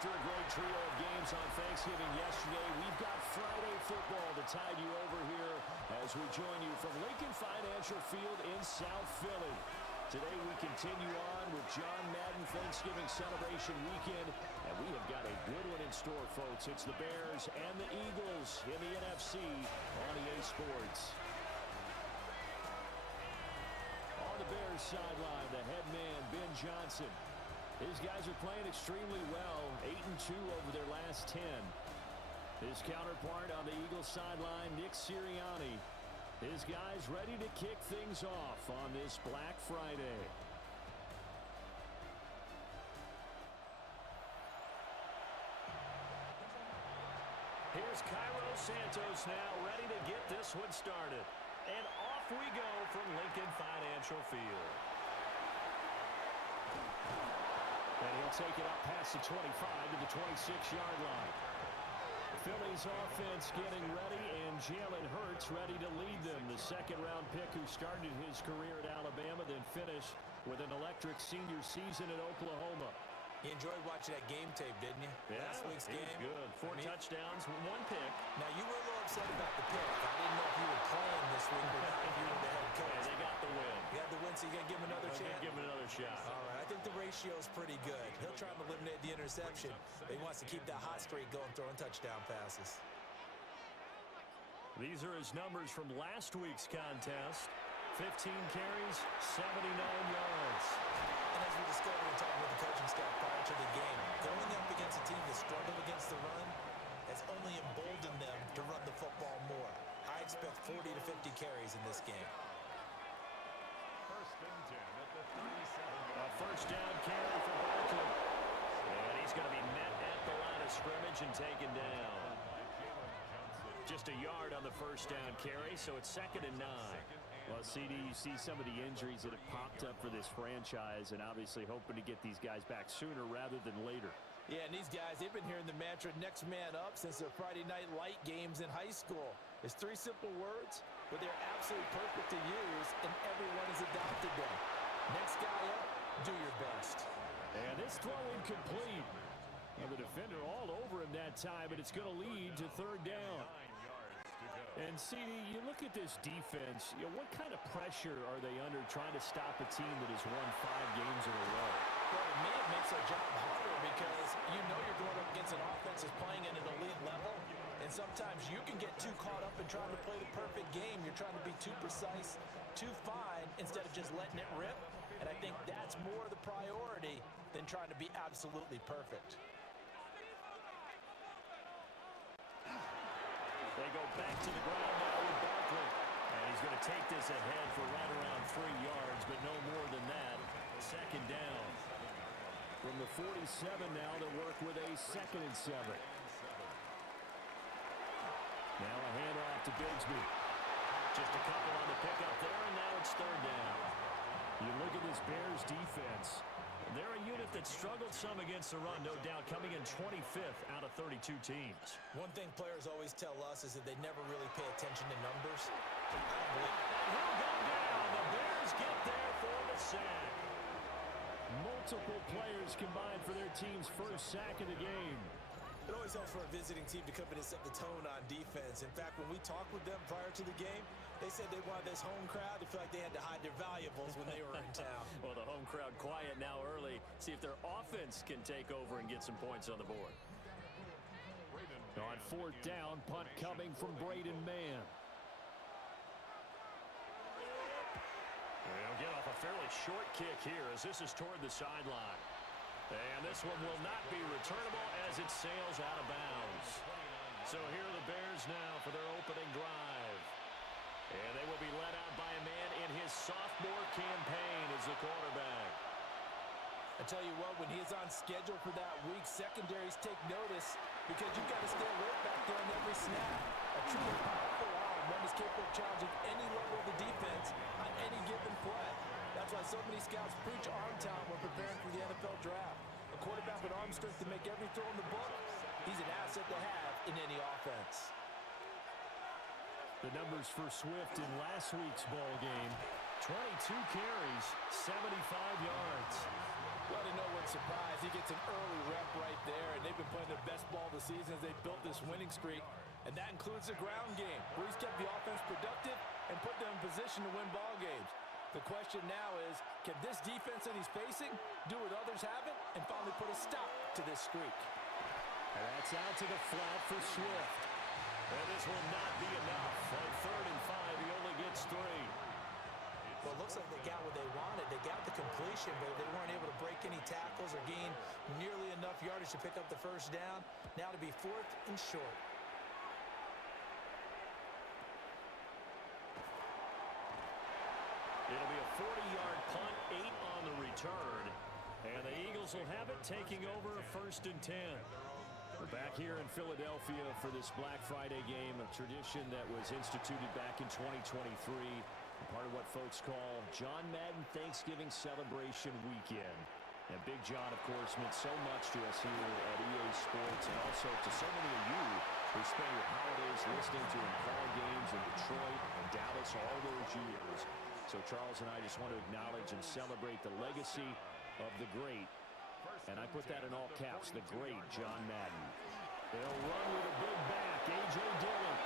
After a great trio of games on Thanksgiving yesterday, we've got Friday football to tide you over here as we join you from Lincoln Financial Field in South Philly. Today we continue on with John Madden Thanksgiving celebration weekend, and we have got a good one in store, folks. It's the Bears and the Eagles in the NFC on EA Sports. On the Bears sideline, the head man, Ben Johnson. These guys are playing extremely well, 8-2 over their last 10. His counterpart on the Eagles sideline, Nick Sirianni. His guys ready to kick things off on this Black Friday. Here's Cairo Santos now ready to get this one started. And off we go from Lincoln Financial Field. And he'll take it up past the 25 to the 26-yard line. Philly's offense getting ready, and Jalen Hurts ready to lead them. The second-round pick who started his career at Alabama, then finished with an electric senior season at Oklahoma. You enjoyed watching that game tape, didn't you? Yeah, last week's game. Good. Four touchdowns, one pick. Now, you were a little upset about the pick. I didn't know if you were playing this week or not if you were the head coach. Yeah, they got the win. You got the win, so you got to give him another chance? Give him another shot. All right, I think the ratio is pretty good. He'll try to eliminate the interception, but he wants to keep that hot streak going, throwing touchdown passes. These are his numbers from last week's contest. 15 carries, 79 yards. And as we discovered in talking with the coaching staff prior to the game, going up against a team that struggled against the run has only emboldened them to run the football more. I expect 40 to 50 carries in this game. First and 10 at the 37. A first down carry for Barkley. And he's going to be met at the line of scrimmage and taken down. Just a yard on the first down carry, so it's 2nd and 9. Well, CD, you see some of the injuries that have popped up for this franchise, and obviously hoping to get these guys back sooner rather than later. Yeah, and these guys, they've been hearing the mantra next man up since their Friday night light games in high school. It's 3 simple words, but they're absolutely perfect to use, and everyone has adopted them. Next guy up, do your best. And this throw incomplete. Well, the defender all over him that time, and it's going to lead to 3rd down. And, CD, you look at this defense, what kind of pressure are they under trying to stop a team that has won 5 games in a row? Well, to me, it makes their job harder because you know you're going up against an offense that's playing at an elite level, and sometimes you can get too caught up in trying to play the perfect game. You're trying to be too precise, too fine, instead of just letting it rip, and I think that's more the priority than trying to be absolutely perfect. They go back to the ground now with Barkley. And he's going to take this ahead for right around 3 yards, but no more than that. 2nd down. From the 47 now, they'll work with a 2nd and 7. Now a handoff to Bigsby. Just a couple on the pickup there, and now it's 3rd down. You look at this Bears defense. They're a unit that struggled some against the run, no doubt, coming in 25th out of 32 teams. One thing players always tell us is that they never really pay attention to numbers. I don't believe it. He'll go down. The Bears get there for the sack. Multiple players combined for their team's first sack of the game. It always helps for a visiting team to come in and set the tone on defense. In fact, when we talked with them prior to the game, they said they wanted this home crowd to feel like they had to hide their valuables when they were in town. Well, the home crowd quiet now early. See if their offense can take over and get some points on the board. On 4th down, punt coming from Braden Mann. They'll get off a fairly short kick here as this is toward the sideline. And this one will not be returnable as it sails out of bounds. So here are the Bears now for their opening drive. And they will be led out by a man in his sophomore campaign as the quarterback. I tell you what, when he is on schedule for that week, secondaries take notice because you've got to stay alert back there on every snap. A truly powerful arm, one is capable of challenging any level of the defense on any given play. That's why so many scouts preach arm talent when preparing for the NFL draft. A quarterback with arm strength to make every throw in the book, he's an asset to have in any offense. The numbers for Swift in last week's ball game: 22 carries, 75 yards. Well, to no one's surprise, he gets an early rep right there, and they've been playing their best ball of the season as they've built this winning streak, and that includes the ground game, where he's kept the offense productive and put them in position to win ball games. The question now is, can this defense that he's facing do what others haven't and finally put a stop to this streak? And that's out to the flat for Swift. And this will not be enough. On 3rd and 5, he only gets 3. Well, it looks like they got what they wanted. They got the completion, but they weren't able to break any tackles or gain nearly enough yardage to pick up the first down. Now to be 4th and short. It'll be a 40-yard punt, 8 on the return. And the Eagles will have it, taking over 1st and 10. We're back here in Philadelphia for this Black Friday game, a tradition that was instituted back in 2023. Part of what folks call John Madden Thanksgiving Celebration Weekend. And Big John, of course, meant so much to us here at EA Sports, and also to so many of you who spend your holidays listening to him call games in Detroit and Dallas all those years. So Charles and I just want to acknowledge and celebrate the legacy of the great, and I put that in all caps, the great John Madden. They'll run with a big back, A.J. Dillon.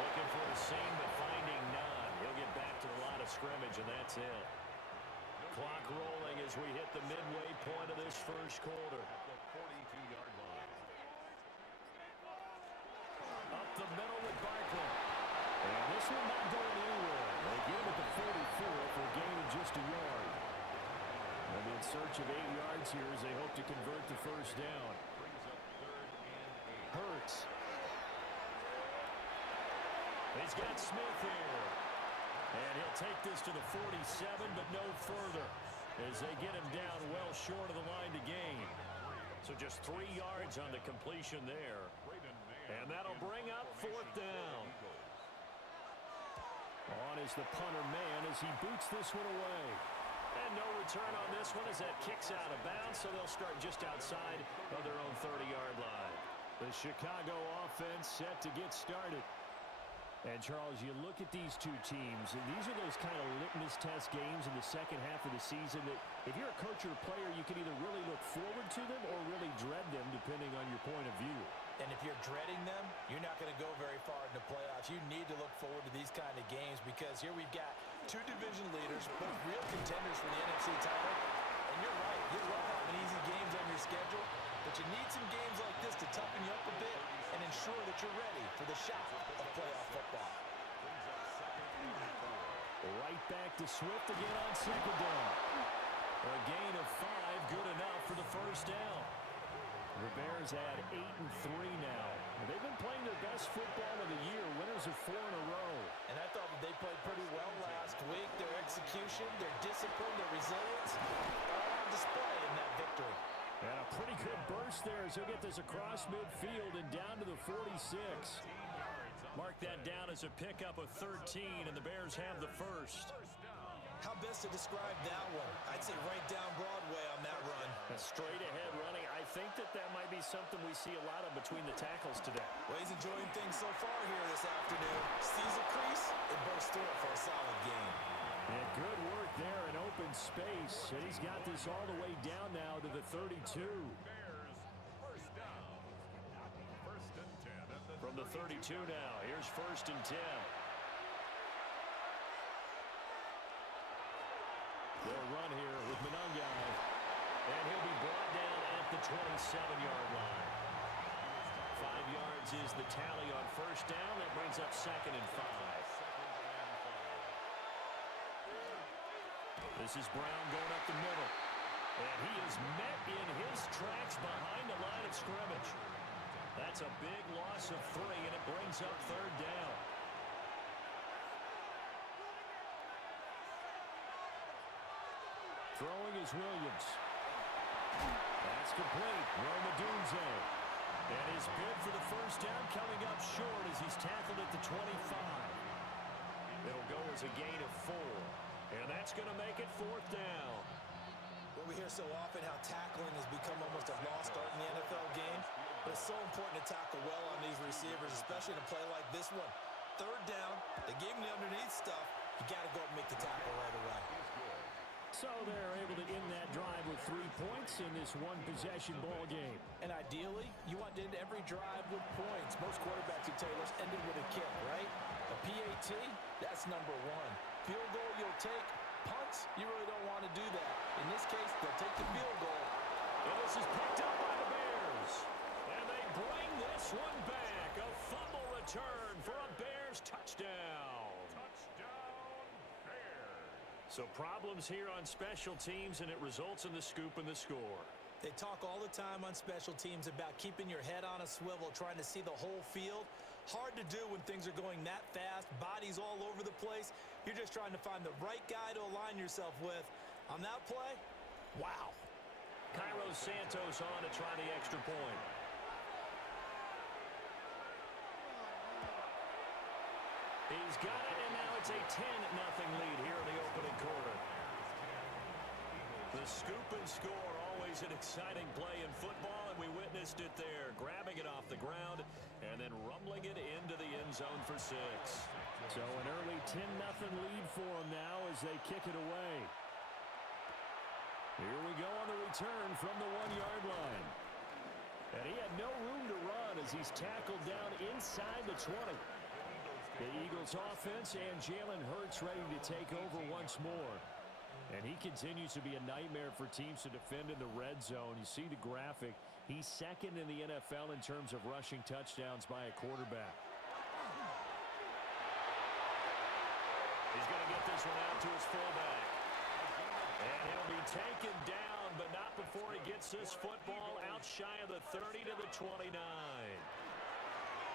Looking for a seam, but finding none. He'll get back to the line of scrimmage, and that's it. Clock rolling as we hit the midway point of this first quarter. Up the middle with Barkley. And this one not going anywhere. They get him at the 44 for a gain of just a yard. They'll be in search of 8 yards here as they hope to convert the first down. Hurts. He's got Smith here. And he'll take this to the 47, but no further, as they get him down well short of the line to gain. So just 3 yards on the completion there. And that'll bring up 4th down. On is the punter man as he boots this one away. And no return on this one as that kicks out of bounds, so they'll start just outside of their own 30-yard line. The Chicago offense set to get started. And, Charles, you look at these two teams, and these are those kind of litmus test games in the second half of the season that if you're a coach or a player, you can either really look forward to them or really dread them, depending on your point of view. And if you're dreading them, you're not going to go very far in the playoffs. You need to look forward to these kind of games because here we've got 2 division leaders, both real contenders for the NFC title. And you're right, you love having easy games on your schedule, but you need some games like this to toughen you up a bit and ensure that you're ready for the shot of playoff football. Right back to Swift again on 2nd down. A gain of 5, good enough for the first down. The Bears add 8 and 3 now. They've been playing their best football of the year, winners of 4 in a row. And I thought that they played pretty well last week. Their execution, their discipline, their resilience, all on display in that victory. And a pretty good burst there as he'll get this across midfield and down to the 46. Mark that down as a pickup of 13, and the Bears have the first. How best to describe that one? I'd say right down Broadway on that run. A straight-ahead running. I think that might be something we see a lot of between the tackles today. Well, he's enjoying things so far here this afternoon. Sees a crease and bursts through it for a solid gain. And good work there in open space. And he's got this all the way down now to the 32. From the 32 now, here's 1st and 10. They'll run here with Monangai. And he'll be brought down at the 27-yard line. 5 yards is the tally on first down. That brings up 2nd and 5. This is Brown going up the middle. And he is met in his tracks behind the line of scrimmage. That's a big loss of 3, and it brings up 3rd down. Throwing is Williams. That's complete. Roma Dunze. And his bid for the first down coming up short as he's tackled at the 25. It'll go as a gain of 4. And that's going to make it 4th down. Well, we hear so often how tackling has become almost a lost art in the NFL game. But it's so important to tackle well on these receivers, especially in a play like this one. 3rd down, they gave him the underneath stuff. You got to go up and make the tackle right away. So they're able to end that drive with 3 points in this one-possession ball game. And ideally, you want to end every drive with points. Most quarterbacks, you tell you, let's end it with a kick, right? A PAT, that's number one. Field goal you'll take. Punts, you really don't want to do that. In this case, they'll take the field goal. And this is picked up by the Bears. And they bring this one back. A fumble return for a Bears touchdown. So problems here on special teams, and it results in the scoop and the score. They talk all the time on special teams about keeping your head on a swivel, trying to see the whole field. Hard to do when things are going that fast, bodies all over the place. You're just trying to find the right guy to align yourself with. On that play, wow. Cairo Santos on to try the extra point. He's got it, and now it's a 10-0 lead here in the opening quarter. The scoop and score, always an exciting play in football, and we witnessed it there, grabbing it off the ground and then rumbling it into the end zone for 6. So an early 10-0 lead for them now as they kick it away. Here we go on the return from the 1-yard line. And he had no room to run as he's tackled down inside the 20. The Eagles offense and Jalen Hurts ready to take over once more. And he continues to be a nightmare for teams to defend in the red zone. You see the graphic. He's second in the NFL in terms of rushing touchdowns by a quarterback. He's going to get this one out to his fullback. And he'll be taken down, but not before he gets this football out shy of the 30 to the 29.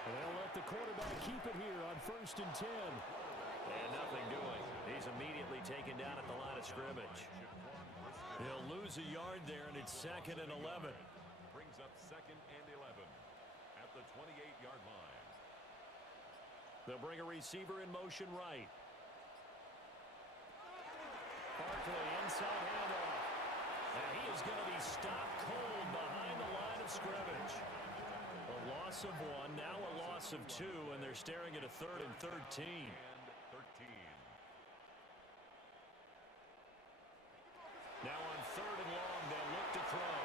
And they'll let the quarterback keep it here on 1st and 10. And nothing doing. He's immediately taken down at the line of scrimmage. He'll lose a yard there, and it's 2nd and 11. Brings up 2nd and 11 at the 28-yard line. They'll bring a receiver in motion right. Barkley inside handoff. And he is going to be stopped cold behind the line of scrimmage. A loss of 1, now a loss of 2, and they're staring at a 3rd and 13. Now on 3rd and long, they'll look to throw.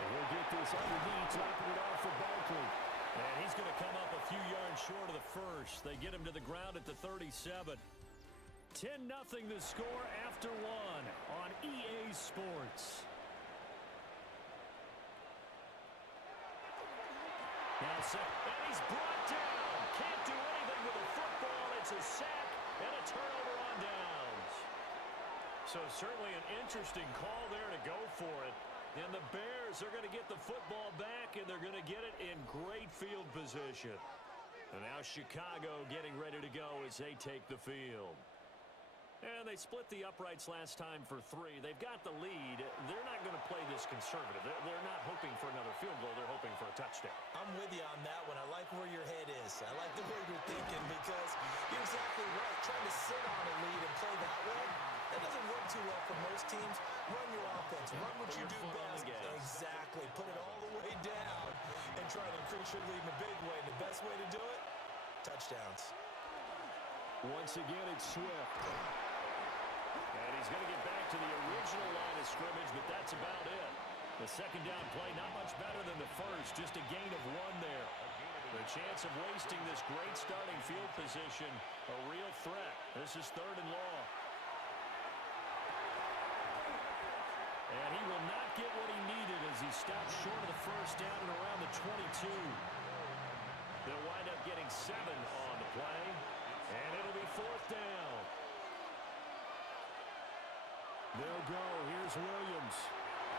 And he'll get this underneath to open it off for Barkley. And he's going to come up a few yards short of the first. They get him to the ground at the 37. 10-0 the score after 1 on EA Sports. Now set, and he's brought down. Can't do anything with the football. It's a sack and a turnover on downs. So certainly an interesting call there to go for it. And the Bears are going to get the football back, and they're going to get it in great field position. And now Chicago getting ready to go as they take the field. And they split the uprights last time for 3. They've got the lead. They're not going to play this conservative. They're not hoping for another field goal. They're hoping for a touchdown. I'm with you on that one. I like where your head is. I like the way you're thinking because you're exactly right. Trying to sit on a lead and play that way, that doesn't work too well for most teams. Run your offense. Run what you do best. Exactly. Put it all the way down and try to increase your lead in a big way. The best way to do it, touchdowns. Once again, it's Swift. And he's going to get back to the original line of scrimmage, but that's about it. The second down play, not much better than the first, just a gain of 1 there. The chance of wasting this great starting field position, a real threat. This is 3rd and long. And he will not get what he needed as he stops short of the first down and around the 22. They'll wind up getting 7 on the play, and it'll be 4th down. They'll go. Here's Williams.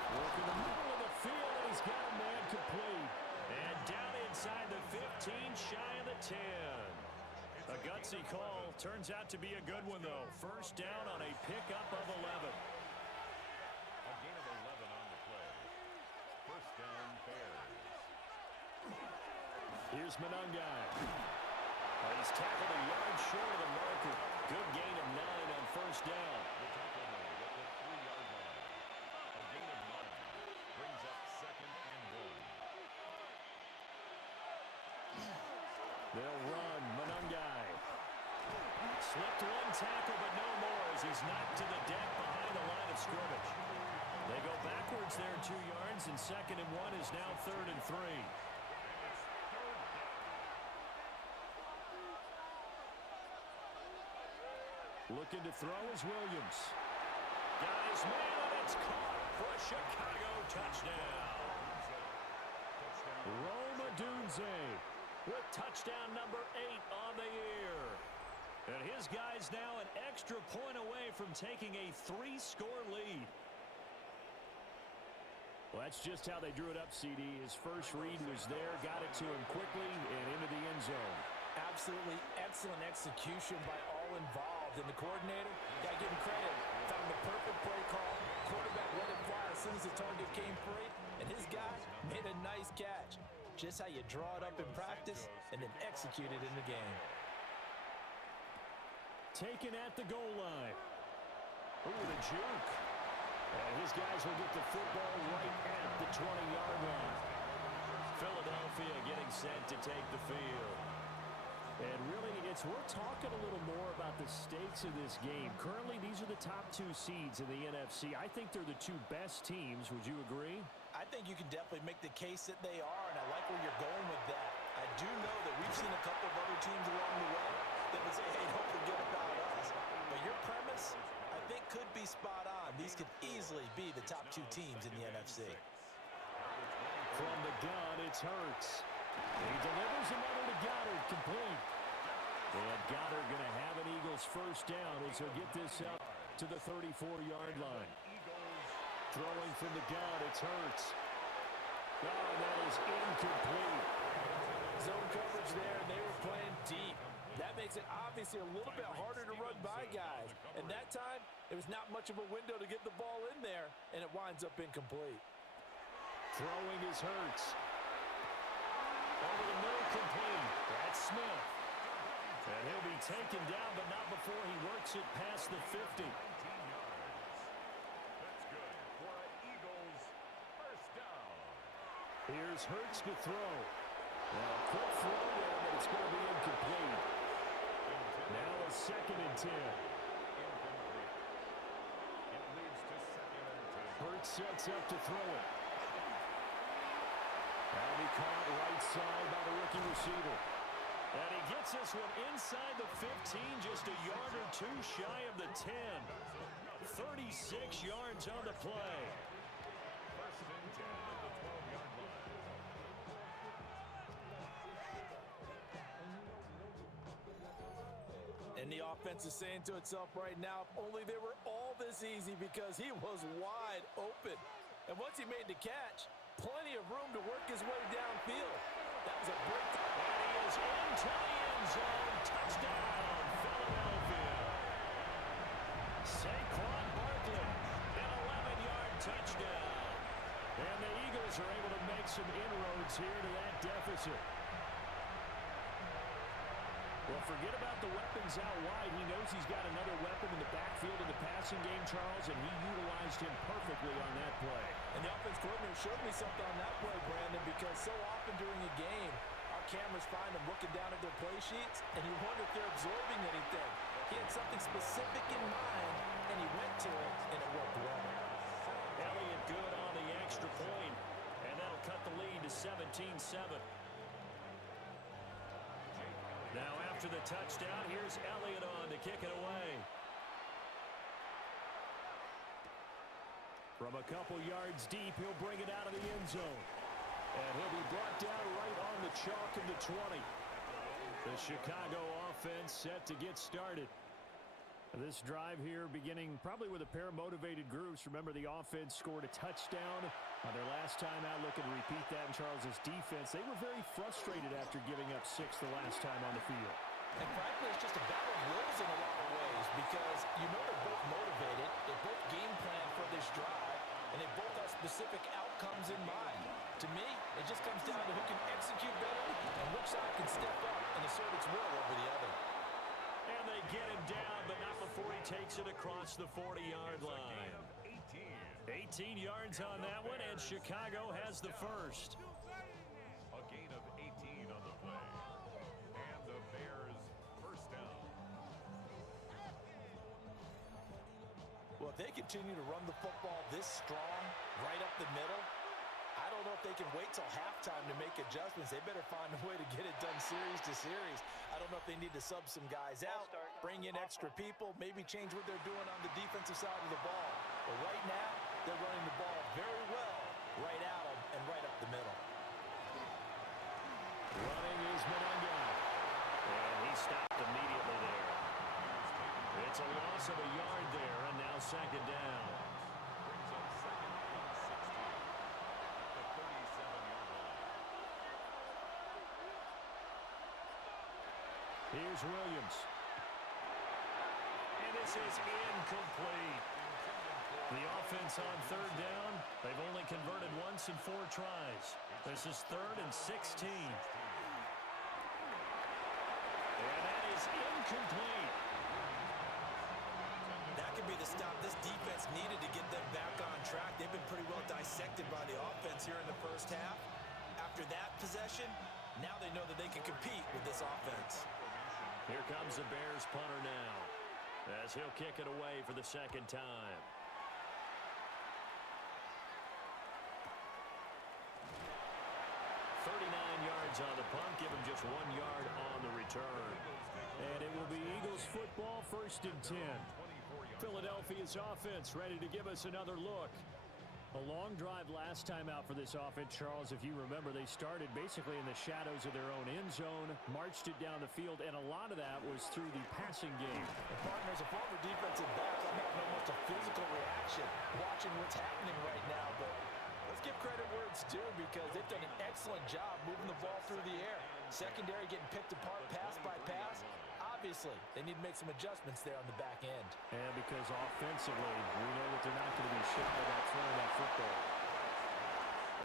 Working the middle of the field, and he's got a man complete. And down inside the 15, shy of the 10. A gutsy call. Turns out to be a good one, though. First down on a pickup of 11. A gain of 11 on the play. First down, Bears. Here's Monangai. He's tackled a yard short of the marker. Good gain of 9 on first down. The tackle made at the 3-yard line. A gain of 9 brings up 2nd and 1. They'll run. Monangai Slipped one tackle, but no more as he's knocked to the deck behind the line of scrimmage. They go backwards there 2 yards, and 2nd and 1 is now 3rd and 3. Looking to throw is Williams. Got his man, and it's caught for a Chicago touchdown. Roma Dunze with touchdown number 8 on the year. And his guy's now an extra point away from taking a 3-score lead. Well, that's just how they drew it up, CD. His first read was there, got it to him quickly, and into the end zone. Absolutely excellent execution by all involved. And the coordinator, got to give him credit, found the perfect play call. Quarterback let it fly as soon as the target came free, and his guy made a nice catch. Just how you draw it up in practice and then execute it in the game. Taken at the goal line. Ooh, the juke. And his guys will get the football right at the 20-yard line. Philadelphia getting set to take the field. And really, it's worth talking a little more about the stakes of this game. Currently, these are the top 2 seeds in the NFC. I think they're the 2 best teams. Would you agree? I think you can definitely make the case that they are, and I like where you're going with that. I do know that we've seen a couple of other teams along the way that would say, hey, don't forget about us. But your premise, I think, could be spot on. These could easily be the top 2 teams in the NFC. From the gun, it's Hurts. He delivers another to Goddard, complete. And Goddard going to have an Eagles first down as he'll get this up to the 34-yard line. Throwing from the gun, it's Hurts. Oh, and that is incomplete. Zone coverage there, and they were playing deep. That makes it obviously a little bit harder to run by guys. And that time, it was not much of a window to get the ball in there, and it winds up incomplete. Throwing is Hurts. Over the middle, complete. That's Smith. And he'll be taken down, but not before he works it past the 50. Here's Hurts to throw. Now, quick throw there, but it's going to be incomplete. Now a 2nd and 10. Hurts sets up to throw it. That'll be caught right side by the rookie receiver. And he gets this one inside the 15, just a yard or 2 shy of the 10. 36 yards on the play. And the offense is saying to itself right now, if only they were all this easy, because he was wide open. And once he made the catch, plenty of room to work his way downfield. That was a great time. And he is into the end zone. Touchdown, Philadelphia. Saquon Barkley, an 11-yard touchdown. And the Eagles are able to make some inroads here to that deficit. Well, forget about the weapons out wide. He knows he's got another weapon in the backfield in the passing game, Charles, and he utilized him perfectly on that play. And the offense coordinator showed me something on that play, Brandon, because so often during a game, our cameras find them looking down at their play sheets, and you wonder if they're absorbing anything. He had something specific in mind, and he went to it, and it worked well. Elliott good on the extra point, and that'll cut the lead to 17-7. Now after the touchdown, here's Elliott on to kick it away. From a couple yards deep, he'll bring it out of the end zone. And he'll be brought down right on the chalk of the 20. The Chicago offense set to get started. This drive here beginning probably with a pair of motivated groups. Remember, the offense scored a touchdown on their last time out. Looking to repeat that in Charles's defense. They were very frustrated after giving up 6 the last time on the field. And frankly, it's just a battle of wills in a lot of ways, because you know they're both motivated, they both game plan for this drive, and they both have specific outcomes in mind. To me, it just comes down to who can execute better and which side can step up and assert its will over the other. And they get him down, but not before he takes it across the 40-yard line. 18 yards on that one, and Chicago has the first. A gain of 18 on the play. And the Bears first down. If they continue to run the football this strong, right up the middle, I don't know if they can wait till halftime to make adjustments. They better find a way to get it done series to series. I don't know if they need to sub some guys out, bring in extra people, maybe change what they're doing on the defensive side of the ball. But right now, they're running the ball very well right at them and right up the middle. Running is Mononga. And he stopped immediately there. It's a loss of a yard there, and now second down. Brings up second and 16 at the 37-yard line. Here's Williams. And this is incomplete. The offense on third down, they've only converted once in 4 tries. This is 3rd and 16. And that is incomplete. That could be the stop this defense needed to get them back on track. They've been pretty well dissected by the offense here in the first half. After that possession, now they know that they can compete with this offense. Here comes the Bears punter now, as he'll kick it away for the second time. 39 yards on the punt, give him just 1 yard on the return. And it will be Eagles football, 1st and 10. Philadelphia's offense ready to give us another look. A long drive last time out for this offense, Charles. If you remember, they started basically in the shadows of their own end zone, marched it down the field, and a lot of that was through the passing game. And partners, a former defensive back, I'm having almost a physical reaction watching what's happening right now, but let's give credit where it's due because they've done an excellent job moving the ball through the air. Secondary getting picked apart pass by pass. Obviously, they need to make some adjustments there on the back end. And because offensively, we know that they're not going to be shy about throwing that football.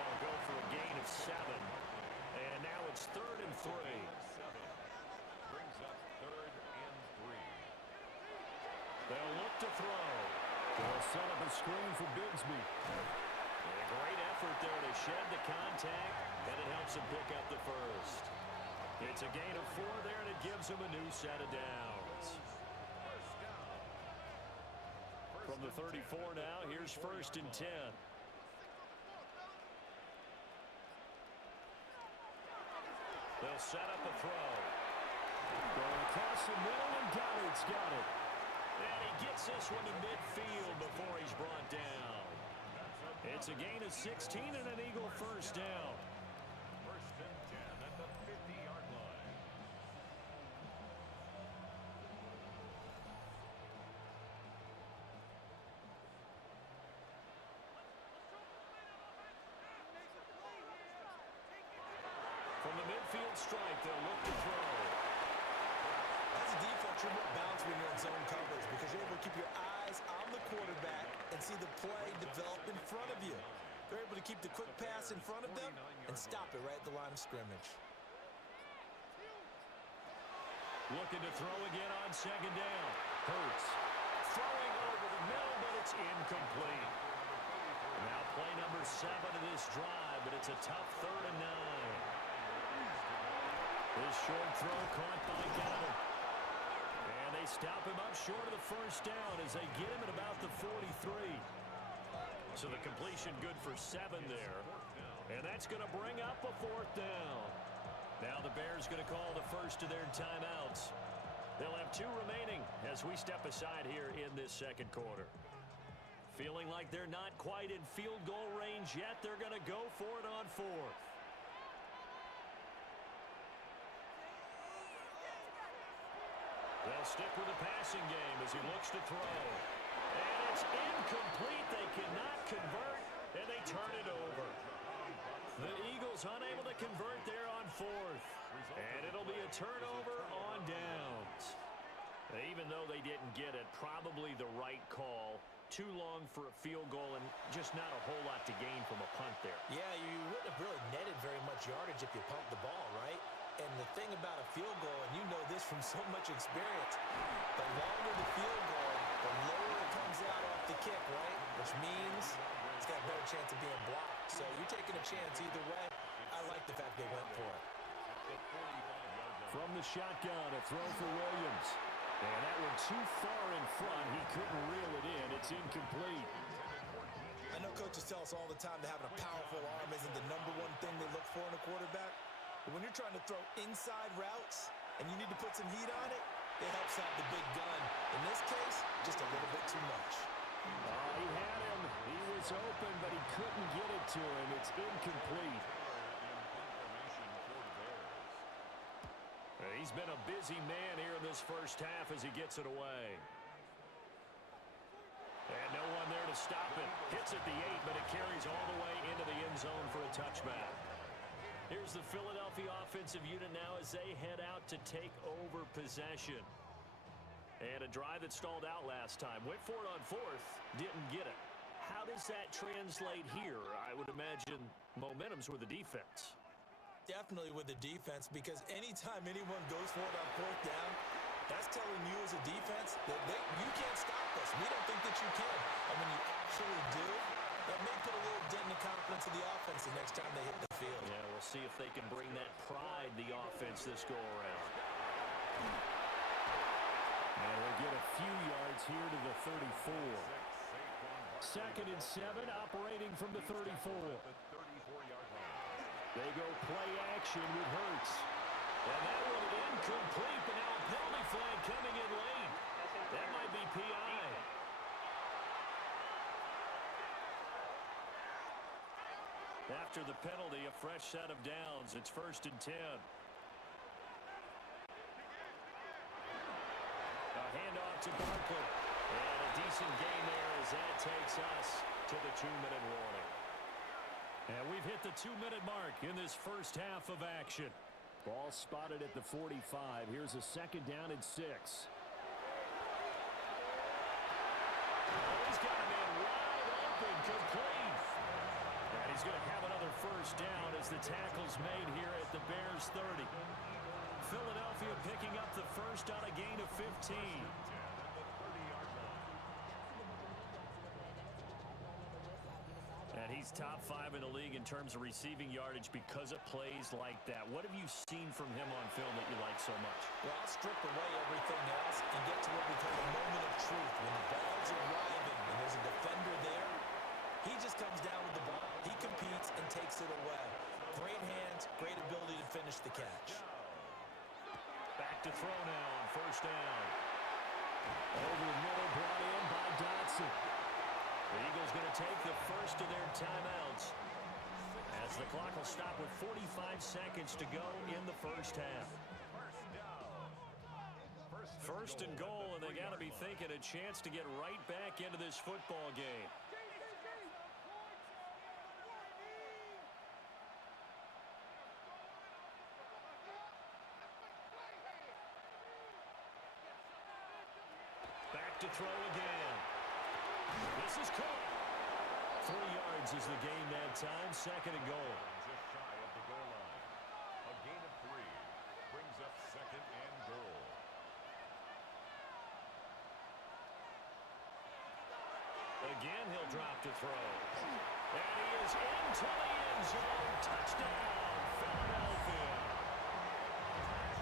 They'll go for a gain of 7. And now it's 3rd and 3. Brings up 3rd and 3. They'll look to throw. They'll set up a screen for Bigsby. A great effort there to shed the contact, and it helps him pick up the first. It's a gain of 4 there, and it gives him a new set of downs. From the 34 now, here's 1st and 10. They'll set up a throw. Going across the middle, and Goddard's got it. And he gets this one to midfield before he's brought down. It's a gain of 16 and an Eagle first down. 1st and 10 at the 50-yard line. From the midfield stripe, they'll look to throw. As a defense, you're more balanced when you're in zone coverage because you're able to keep your eyes on the quarterback and see the play develop in front of you. They're able to keep the quick pass in front of them and stop it right at the line of scrimmage. Looking to throw again on second down. Hurts. Throwing over the middle, but it's incomplete. Now play number 7 of this drive, but it's a tough 3rd and 9. This short throw caught by Goddard. And they stop him up short of the first down as they get him at about the 43. So the completion good for 7 there. And that's going to bring up a 4th down. Now the Bears going to call the first of their timeouts. They'll have 2 remaining as we step aside here in this second quarter. Feeling like they're not quite in field goal range yet, they're going to go for it on 4th. They'll stick with the passing game as he looks to throw. And it's incomplete. They cannot convert, and they turn it over. The Eagles unable to convert there on 4th. And it'll be a turnover on downs. Even though they didn't get it, probably the right call. Too long for a field goal and just not a whole lot to gain from a punt there. Yeah, you wouldn't have really netted very much yardage if you pumped the ball, right? And the thing about a field goal, and you know this from so much experience, the longer the field goal, the lower it comes out off the kick, right? Which means it's got a better chance of being blocked. So you're taking a chance either way. I like the fact they went for it. From the shotgun, a throw for Williams. And that one too far in front. He couldn't reel it in. It's incomplete. I know coaches tell us all the time that having a powerful arm isn't the number one thing they look for in a quarterback. But when you're trying to throw inside routes and you need to put some heat on it, it helps out the big gun. In this case, just a little bit too much. Oh, he had him. He was open, but he couldn't get it to him. It's incomplete. He's been a busy man here in this first half as he gets it away. And no one there to stop it. Hits at the 8, but it carries all the way into the end zone for a touchback. Here's the Philadelphia offensive unit now as they head out to take over possession. And a drive that stalled out last time. Went for it on fourth. Didn't get it. How does that translate here? I would imagine momentum's with the defense. Definitely with the defense, because anytime anyone goes for it on fourth down, that's telling you as a defense that you can't stop us. We don't think that you can. And when you actually do, that may put a little dent in the confidence of the offense the next time they hit the field. Yeah, we'll see if they can bring that pride, the offense, this go-around. And we'll get a few yards here to the 34. 2nd and 7, operating from the 34. They go play action with Hurts. And that one incomplete, but now a penalty flag coming in late. That might be PI. After the penalty, a fresh set of downs. It's 1st and 10. A handoff to Barkley. And a decent gain there as that takes us to the 2-minute warning. And we've hit the 2-minute mark in this first half of action. Ball spotted at the 45. Here's a 2nd down and 6. Oh, he's got a man wide open, complete. And he's going to have another first down as the tackle's made here at the Bears 30. Philadelphia picking up the first on a gain of 15. And he's top 5 in the league in terms of receiving yardage because of plays like that. What have you seen from him on film that you like so much? Well, I'll strip away everything else and get to what we call a moment of truth. When the ball's arriving and there's a defender there, he just comes down with the ball. He competes and takes it away. Great hands, great ability to finish the catch. Back to throw now on 1st down. Over the middle, brought in by Dotson. The Eagles going to take the first of their timeouts as the clock will stop with 45 seconds to go in the first half. 1st and goal, and they got to be thinking a chance to get right back into this football game. Back to throw again. This is caught. 3 yards is the gain that time. 2nd and goal. Just shy of the goal line. A gain of 3 brings up 2nd and goal. Again, he'll drop to throw. And he is into the end zone. Touchdown, Philadelphia.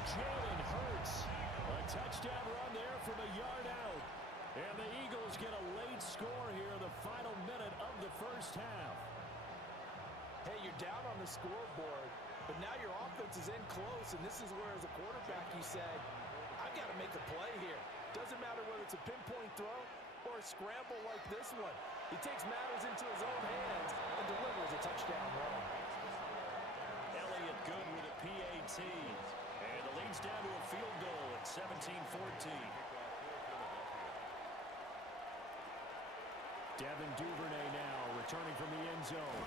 Jalen Hurts. A touchdown run there from a yard out. And the Eagles get a late score here, the final minute of the first half. Hey, you're down on the scoreboard, but now your offense is in close, and this is where, as a quarterback, you say, I've got to make a play here. Doesn't matter whether it's a pinpoint throw or a scramble like this one. He takes matters into his own hands and delivers a touchdown run. Elliott good with a PAT. And the lead's down to a field goal at 17-14. Devin Duvernay now returning from the end zone.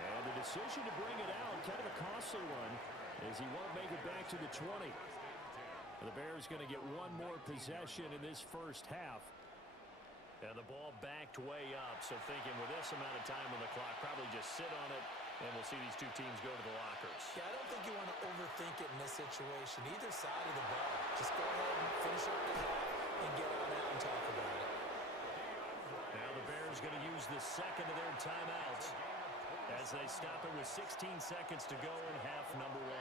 And the decision to bring it out, kind of a costly one, as he won't make it back to the 20. The Bears going to get one more possession in this first half. And the ball backed way up, so thinking with this amount of time on the clock, probably just sit on it, and we'll see these two teams go to the lockers. Yeah, I don't think you want to overthink it in this situation. Either side of the ball. Just go ahead and finish up the half and get on out and talk about it. Now the Bears going to use the second of their timeouts as they stop it with 16 seconds to go in half number 1.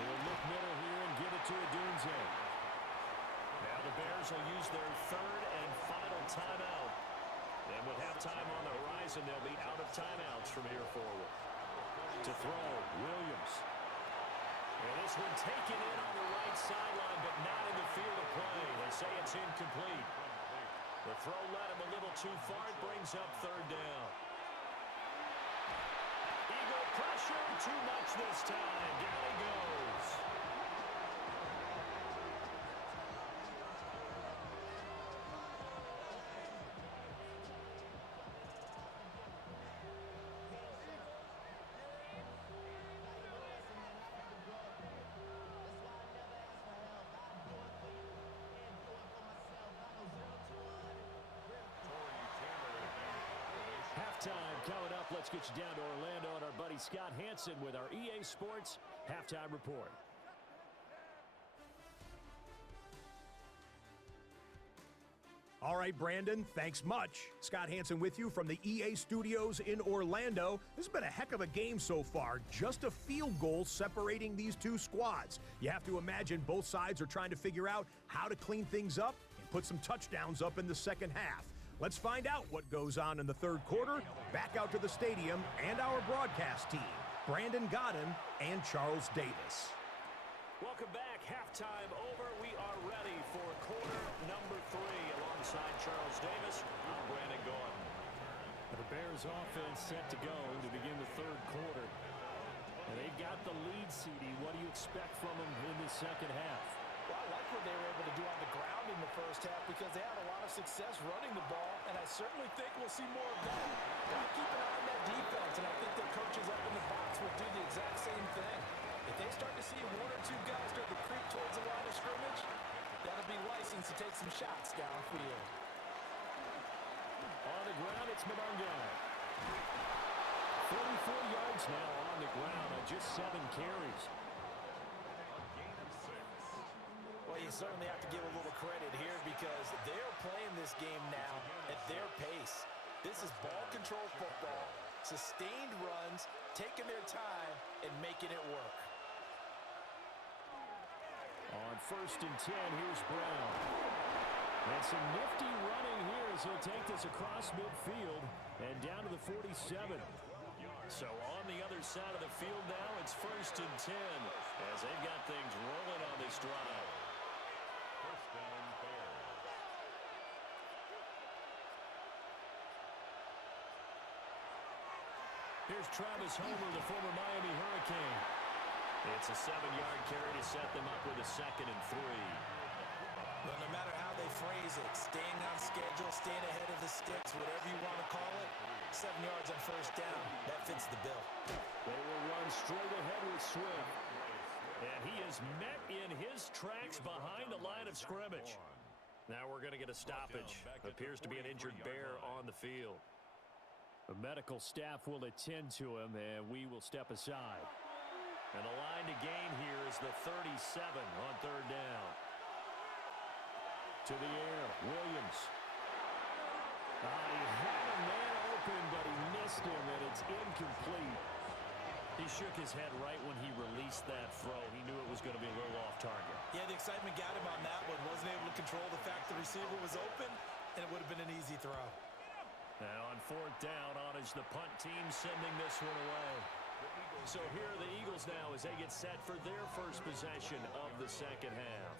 They'll look middle here and get it to to Odunze. Now the Bears will use their third and final timeout. And with halftime on the horizon, they'll be out of timeouts from here forward. To throw, Williams. And this one taken in on the right sideline, but not in the field of play. They say it's incomplete. The throw led him a little too far. It brings up third down. Eagle pressure, too much this time. Down he goes. Halftime coming up. Let's get you down to Orlando and our buddy Scott Hansen with our EA Sports Halftime Report. All right, Brandon, thanks much. Scott Hansen with you from the EA Studios in Orlando. This has been a heck of a game so far. Just a field goal separating these two squads. You have to imagine both sides are trying to figure out how to clean things up and put some touchdowns up in the second half. Let's find out what goes on in the third quarter. Back out to the stadium and our broadcast team, Brandon Godden and Charles Davis. Welcome back. Halftime over. We are ready for quarter number 3. Alongside Charles Davis, I'm Brandon Gaudin. The Bears offense set to go to begin the third quarter. And they've got the lead, CD. What do you expect from them in the second half? Well, I like what they were able to do on the ground in the first half because they had a lot of success running the ball, and I certainly think we'll see more of that. They'll keep an eye on that defense, and I think their coaches up in the box will do the exact same thing. If they start to see one or two guys start to creep towards the line of scrimmage, that'll be license to take some shots downfield. On the ground, it's Mononga. 44 yards now on the ground on just 7 carries. Well, you certainly have to give a little credit here because they're playing this game now at their pace. This is ball control football. Sustained runs, taking their time, and making it work. On 1st and 10, here's Brown. And some nifty running here as he'll take this across midfield and down to the 47. So on the other side of the field now, it's 1st and 10 as they've got things rolling on this drive. First down, Bears. Here's Travis Homer, the former Miami Hurricane. It's a 7-yard carry to set them up with a 2nd and 3. Well, no matter how they phrase it, staying on schedule, staying ahead of the sticks, whatever you want to call it, 7 yards on 1st down, that fits the bill. They will run straight ahead with Swift. And he is met in his tracks behind the line of scrimmage. Now we're going to get a stoppage. Appears to be an injured Bear on the field. The medical staff will attend to him, and we will step aside. And the line to gain here is the 37 on 3rd down. To the air, Williams. He had a man open, but he missed him, and it's incomplete. He shook his head right when he released that throw. He knew it was going to be a little off target. Yeah, the excitement got him on that one. Wasn't able to control the fact the receiver was open, and it would have been an easy throw. Now on 4th down, on is the punt team sending this one away. So here are the Eagles now as they get set for their first possession of the second half.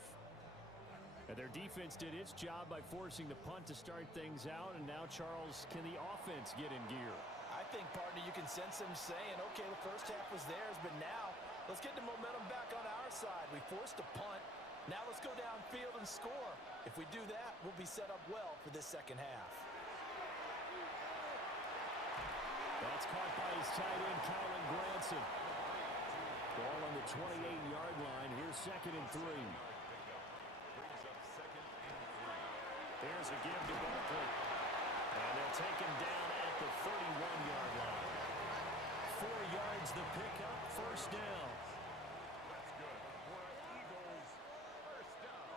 And their defense did its job by forcing the punt to start things out, and now, Charles, can the offense get in gear? I think, partner, you can sense them saying, okay, the first half was theirs, but now let's get the momentum back on our side. We forced a punt. Now let's go downfield and score. If we do that, we'll be set up well for this second half. That's caught by his tight end, Kylan Granson. Ball on the 28-yard line. Here's 2nd and 3. There's a give to Barkley. And they'll take him down at the 31-yard line. 4 yards the pickup, 1st down. That's good for Eagles. First down.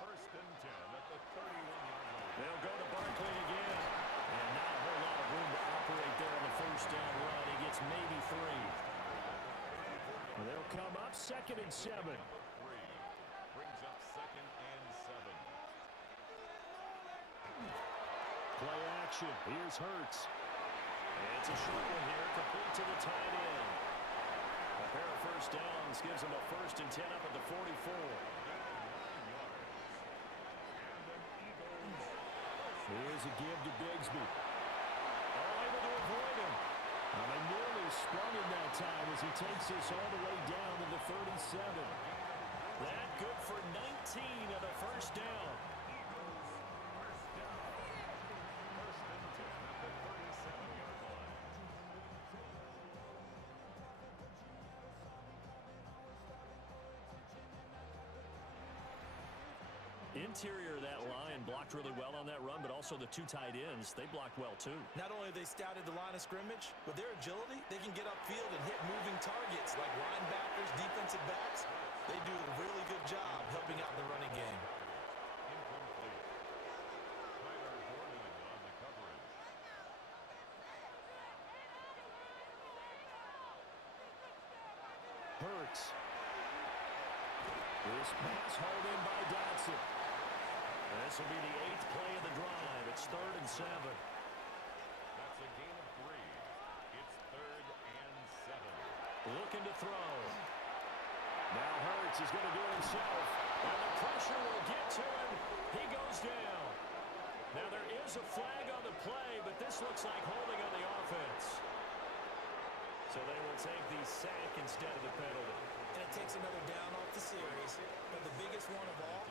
1st and 10 at the 31-yard line. They'll go to Barkley again. And not a whole lot of room to operate there on the 1st down run. He gets maybe 3. They'll come up 2nd and 7. Brings up 2nd and 7. Play action. Here's Hurts. It's a short one here, complete to the tight end. A pair of first downs gives them a 1st and 10 up at the 44. Here's a give to Bigsby. All able to avoid him. They nearly sprung him that time as he takes this all the way down to the 37. That good for 19 and a 1st down. Interior of that line blocked really well on that run, but also the 2 tight ends, they blocked well too. Not only have they scouted the line of scrimmage, with their agility, they can get upfield and hit moving targets like linebackers, defensive backs. They do a really good job helping out the running game. Incomplete. Tyler Gordon on the coverage. Hurts. This pass hauled in by Dotson. This will be the 8th play of the drive. It's 3rd and 7. That's a gain of 3. It's 3rd and 7. Looking to throw. Now Hurts is going to do it himself. And the pressure will get to him. He goes down. Now there is a flag on the play, but this looks like holding on the offense. So they will take the sack instead of the penalty. And it takes another down off the series. But the biggest one of all,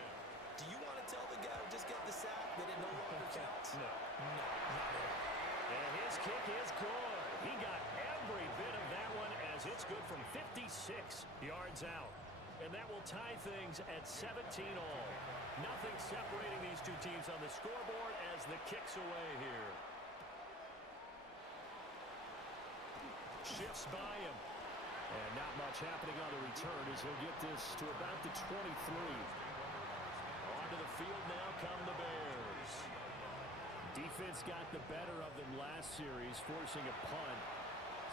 do you want to tell the guy who just got the sack that it no longer counts? No. No, not at all. And his kick is good. He got every bit of that one as it's good from 56 yards out. And that will tie things at 17 all. Nothing separating these two teams on the scoreboard as the kick's away here. Shifts by him. And not much happening on the return as he'll get this to about the 23. Onto the field now come the Bears. Defense got the better of them last series, forcing a punt.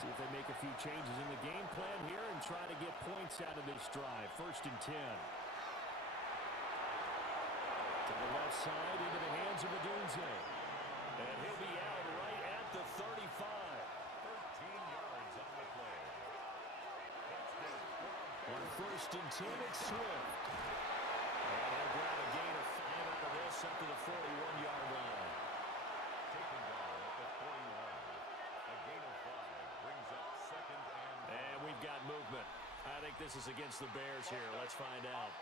See if they make a few changes in the game plan here and try to get points out of this drive. 1st and 10. To the left side into the hands of Odunze. And he'll be out right at the 35. 13 yards on the play. On 1st and 10, it's Swift. And he'll grab a gain of 5 out of this up to the 41-yard line. Taken down at the 41. A gain of 5 brings up 2nd and... And we've got movement. I think this is against the Bears here. Let's find out.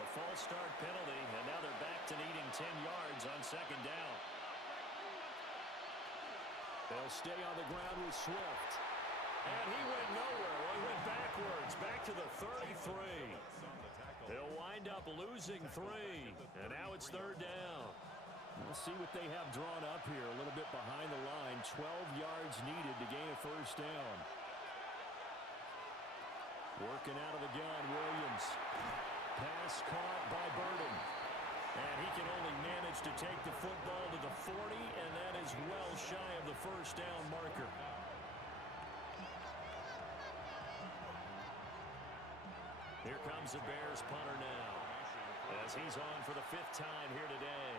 The false start penalty, and now they're back to needing 10 yards on 2nd down. They'll stay on the ground with Swift. And he went nowhere. Well, he went backwards, back to the 33. They'll wind up losing 3. And now it's 3rd down. We'll see what they have drawn up here. A little bit behind the line. 12 yards needed to gain a 1st down. Working out of the gun, Williams. Pass caught by Burden. And he can only manage to take the football to the 40, and that is well shy of the 1st down marker. Here comes the Bears punter now, as he's on for the 5th time here today.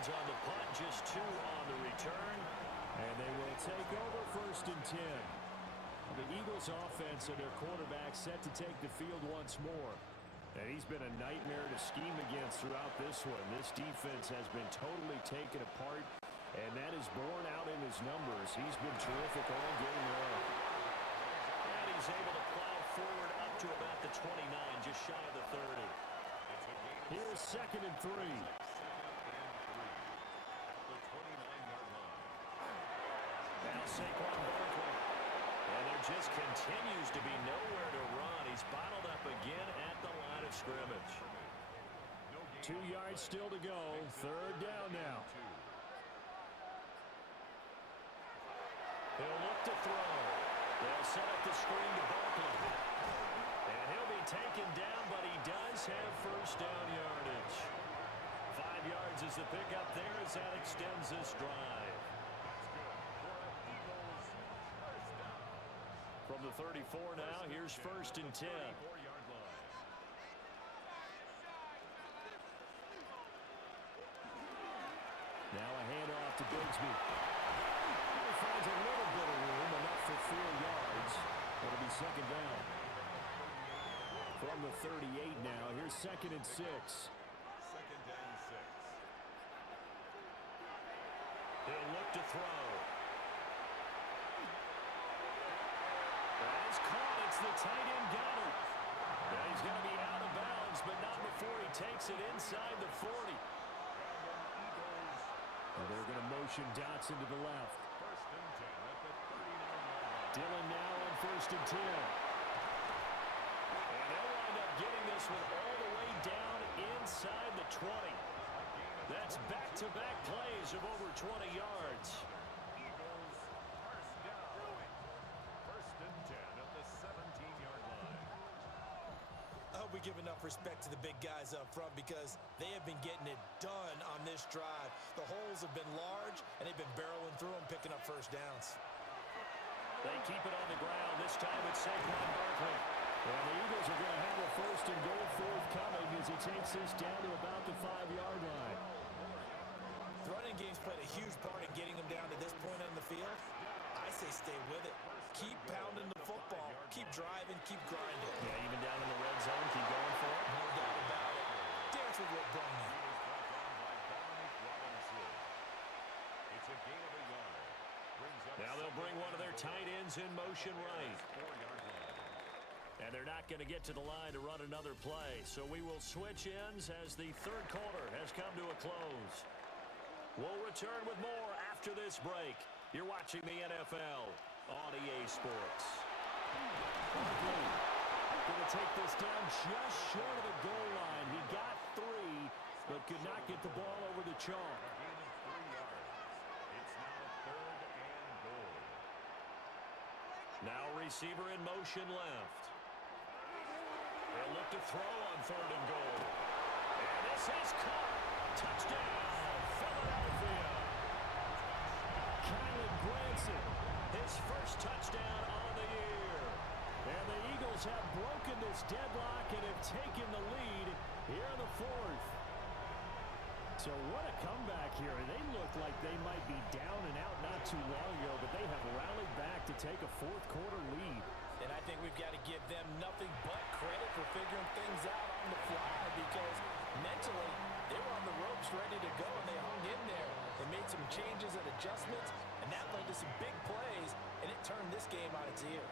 On the punt, just 2 on the return, and they will take over 1st and 10. The Eagles offense and their quarterback set to take the field once more, and he's been a nightmare to scheme against throughout this one. This defense has been totally taken apart, and that is borne out in his numbers. He's been terrific all game long, and he's able to plow forward up to about the 29, just shy of the 30. Here's 2nd and 3. Saquon Barkley. And there just continues to be nowhere to run. He's bottled up again at the line of scrimmage. 2 yards still to go. 3rd down now. They'll look to throw. They'll set up the screen to Barkley. And he'll be taken down, but he does have 1st down yardage. yards is the pickup there as that extends this drive. From the 34 now, here's 1st and 10. Now a handoff to Bigsby. He finds a little bit of room, enough for 4 yards. It'll be 2nd down. From the 38 now, here's 2nd and 6. 2nd and 6. He'll look to throw. That is caught. It's the tight end Goddard. Now he's going to be out of bounds, but not before he takes it inside the 40. And they're going to motion Dotson to the left. 1st and 10 at the 39-yard line. Dillon now on 1st and 10. And they'll wind up getting this one all the way down inside the 20. That's back-to-back plays of over 20 yards. Eagles, 1st down. 1st and 10 at the 17-yard line. I hope we give enough respect to the big guys up front because they have been getting it done on this drive. The holes have been large, and they've been barreling through them, picking up 1st downs. They keep it on the ground. This time it's Saquon Barkley. And the Eagles are going to have a 1st and goal forthcoming as he takes this down to about the 5-yard line. The running game's played a huge part in getting them down to this point on the field. I say stay with it. Keep pounding the football. Keep driving. Keep grinding. Yeah, even down in the red zone, keep going for it. No doubt about it. Dance with what brung you. It's a gain of a yard. Now they'll bring one of their tight ends in motion right. 4-yard line. And they're not going to get to the line to run another play. So we will switch ends as the 3rd quarter has come to a close. We'll return with more after this break. You're watching the NFL on EA Sports. Barkley going to take this down just short of the goal line. He got 3, but could not get the ball over the chalk. Gain of 3 yards. It's now 3rd and goal. Now receiver in motion left. They'll look to throw on 3rd and goal. And this is caught. Touchdown, Philadelphia. Kylan Granson, his 1st touchdown on the year. And the Eagles have broken this deadlock and have taken the lead here in the 4th. So what a comeback here. They look like they might be down and out not too long ago, but they have rallied back to take a 4th quarter lead. And I think we've got to give them nothing but credit for figuring things out on the fly because mentally they were on the ropes ready to go and they hung in there. They made some changes and adjustments, and that led to some big plays, and it turned this game on its ear.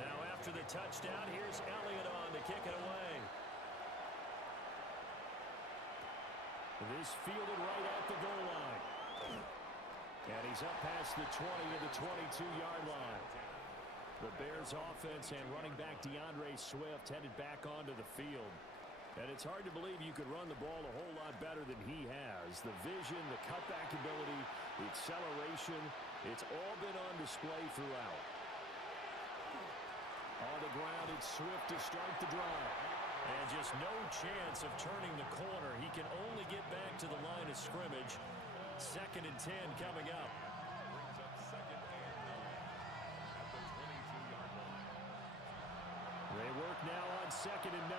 Now after the touchdown, here's Elliott on to kick it away. This fielded right at the goal line. And he's up past the 20 to the 22-yard line. The Bears offense and running back DeAndre Swift headed back onto the field. And it's hard to believe you could run the ball a whole lot better than he has. The vision, the cutback ability, the acceleration, it's all been on display throughout. On the ground, it's Swift to start the drive. And just no chance of turning the corner. He can only get back to the line of scrimmage. 2nd and 10 coming up. Brings up 2nd and 9 at the 22-yard line. They work now on 2nd and 9.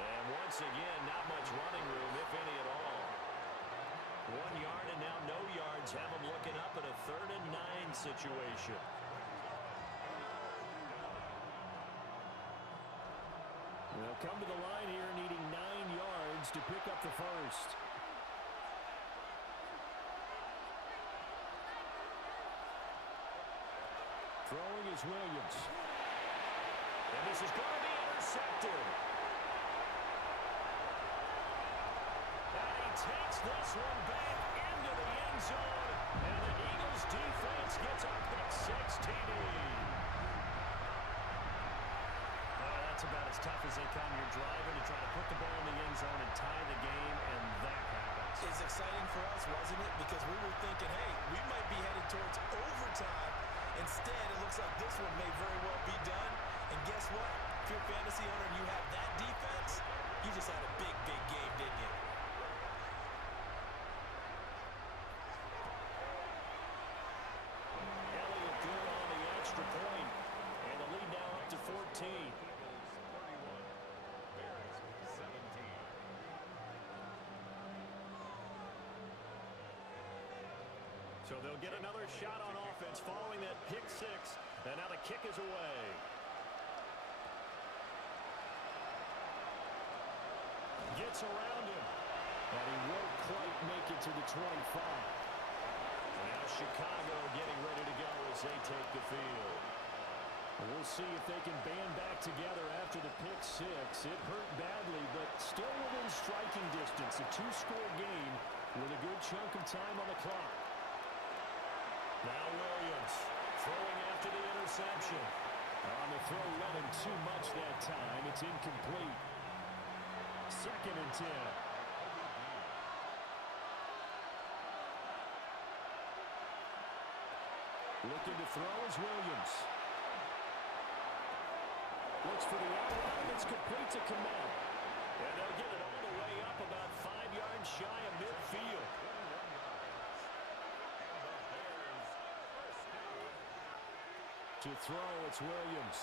And once again, not much running room, if any at all. 1 yard and now no yards. Have them looking up at a 3rd and 9 situation. They'll come to the line here needing 9 yards to pick up the 1st. Throwing is Williams. And this is going to be intercepted. And he takes this one back into the end zone. And the Eagles defense gets a pick 6 TD. That's about as tough as they come. You're driving to try to put the ball in the end zone and tie the game, and that happens. It's exciting for us, wasn't it? Because we were thinking, hey, we might be headed towards overtime. Instead, it looks like this one may very well be done. And guess what? If you're a fantasy owner and you have that defense, you just had a big, big game, didn't you? Elliott good on the extra point. And the lead now up to 14. So they'll get another shot on offense following that pick six. And now the kick is away. Gets around him. And he won't quite make it to the 25. Now Chicago getting ready to go as they take the field. We'll see if they can band back together after the pick six. It hurt badly, but still within striking distance. A two-score game with a good chunk of time on the clock. Now Williams throwing after the interception. On the throw, let him too much that time. It's incomplete. 2nd and 10. Looking to throw is Williams. Looks for the outrun. It's complete to Kmet. And they'll get it all the way up about 5 yards shy of midfield. To throw, it's Williams.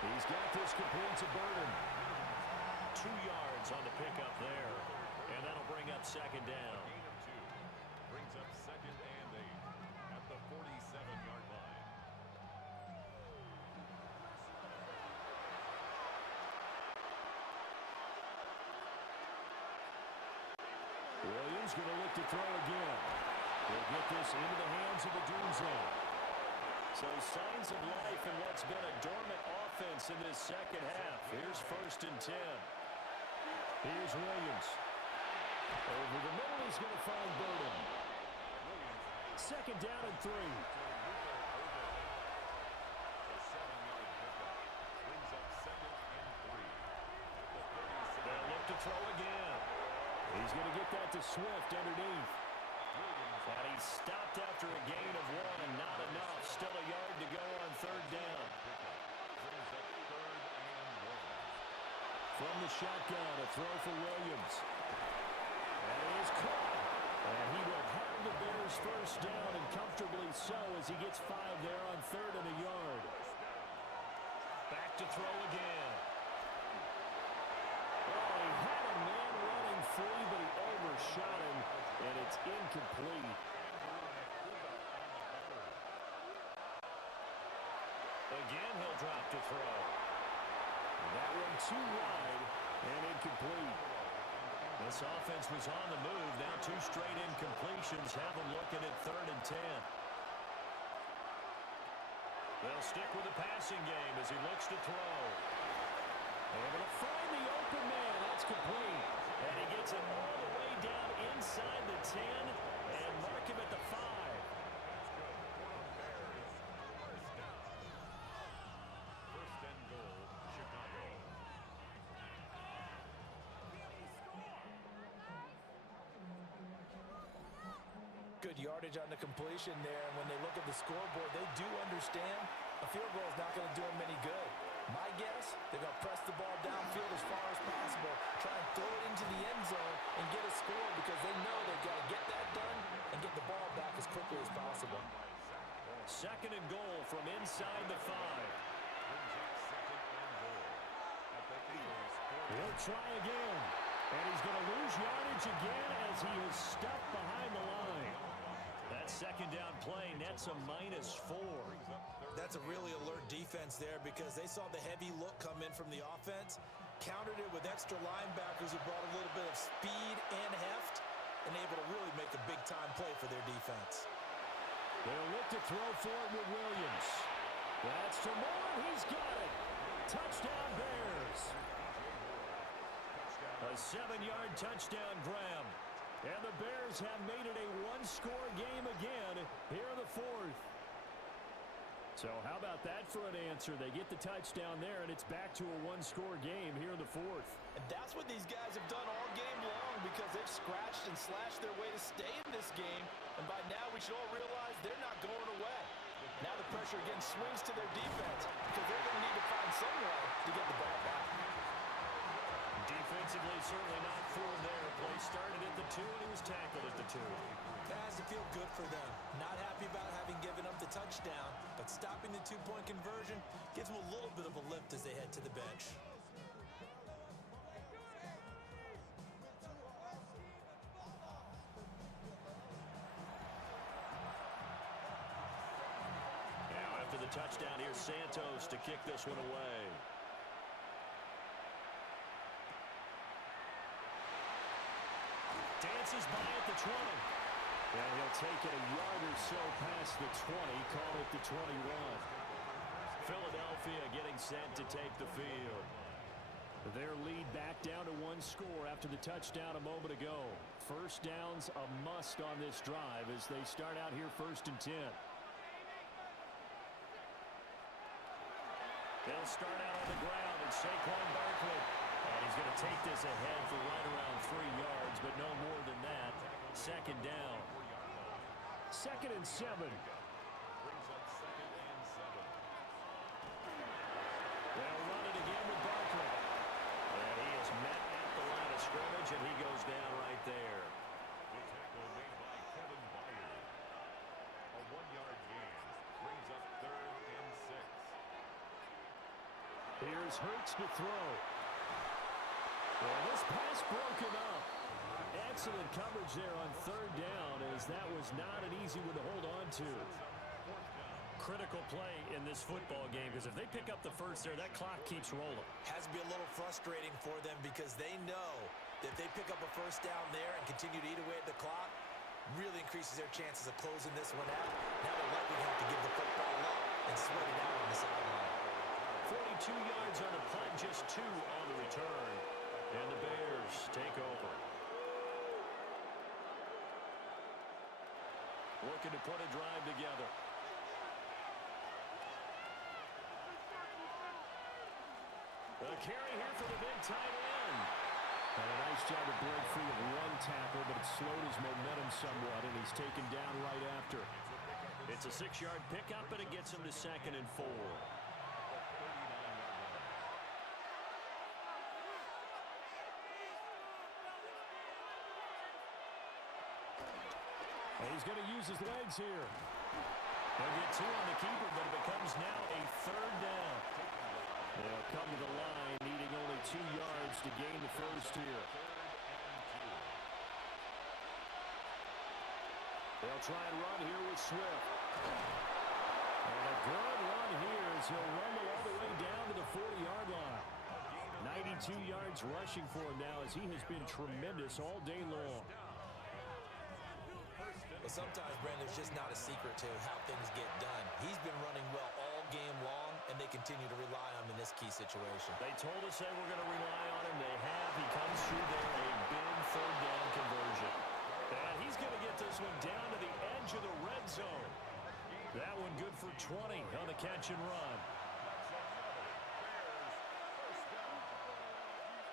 He's got this complete to Burton. 2 yards on the pickup there. And that'll bring up 2nd down. Gain of 2. Brings up 2nd and 8 at the 47-yard line. Williams going to look to throw again. He'll get this into the hands of the doom zone. So signs of life in what's been a dormant offense in this second half. Here's 1st and 10. Here's Williams. Over the middle, he's going to find Burton. 2nd down and 3. They'll look to throw again. He's going to get that to Swift underneath. And he's stopped after a gain of 1. Not enough. Still a yard to go on 3rd down. From the shotgun, a throw for Williams. And it is caught. And he will have the Bears 1st down, and comfortably so as he gets 5 there on 3rd and a yard. Back to throw again. Oh, he had a man running free, but he overshot him, and it's incomplete. Again, he'll drop to throw. That one too wide and incomplete. This offense was on the move. Now 2 straight incompletions have them looking at 3rd and 10. They'll stick with the passing game as he looks to throw. Able to find the open man. That's complete. And he gets it all the way down inside the 10 and mark him at the 5. Good yardage on the completion there, and when they look at the scoreboard, they do understand a field goal is not going to do them any good. My guess, they're going to press the ball downfield as far as possible, try and throw it into the end zone and get a score because they know they've got to get that done and get the ball back as quickly as possible. 2nd and goal from inside the 5. He'll try again, and he's going to lose yardage again as he is stuffed behind the line. That 2nd down play nets a -4. That's a really alert defense there because they saw the heavy look come in from the offense, countered it with extra linebackers who brought a little bit of speed and heft, and able to really make a big-time play for their defense. They'll look to throw for it with Williams. That's to Moore. He's got it. Touchdown, Bears. A 7-yard touchdown grab. And the Bears have made it a 1-score game again here in the 4th. So how about that for an answer? They get the touchdown there, and it's back to a one-score game here in the fourth. And that's what these guys have done all game long because they've scratched and slashed their way to stay in this game. And by now, we should all realize they're not going away. Now the pressure again swings to their defense because they're going to need to find some way to get the ball back. Defensively, certainly not fooled there. Play started at the 2, and he was tackled at the 2. That has to feel good for them. Not happy about having given up the touchdown, but stopping the two-point conversion gives them a little bit of a lift as they head to the bench. Now after the touchdown, here's Santos to kick this one away. Dances by at the 20. And he'll take it a yard or so past the 20, call it the 21. Philadelphia getting set to take the field. Their lead back down to 1 score after the touchdown a moment ago. First down's a must on this drive as they start out here 1st and 10. They'll start out on the ground, and Saquon Barkley. And he's going to take this ahead for right around 3 yards, but no more than that. 2nd down. 2nd and 7. They'll run it again with Barkley. And he is met at the line of scrimmage, and he goes down right there. The tackle made by Kevin Byard. A 1-yard gain brings up 3rd and 6. Here's Hurts to throw. And this pass broken up. Excellent coverage there on 3rd down, as that was not an easy one to hold on to. Critical play in this football game, because if they pick up the first there, that clock keeps rolling. Has to be a little frustrating for them because they know that if they pick up a first down there and continue to eat away at the clock, really increases their chances of closing this one out. Now they're likely to have to give the football up and sweat it out on the sideline. 42 yards on the punt, just 2 on the return. And the Bears take over. Looking to put a drive together. A carry here for the big tight end. And a nice job to break free of 1 tackle, but it slowed his momentum somewhat, and he's taken down right after. It's a 6-yard pickup, and it gets him to 2nd and 4. And he's going to use his legs here. They'll get 2 on the keeper, but it becomes now a 3rd down. They'll come to the line, needing only 2 yards to gain the first here. They'll try and run here with Swift. And a good run here as he'll rumble all the way down to the 40-yard line. 92 yards rushing for him now, as he has been tremendous all day long. Well, sometimes, Brandon, there's just not a secret to how things get done. He's been running well all game long, and they continue to rely on him in this key situation. They told us they were going to rely on him. They have. He comes through there, a big 3rd down conversion. And he's going to get this one down to the edge of the red zone. That one good for 20 on the catch and run.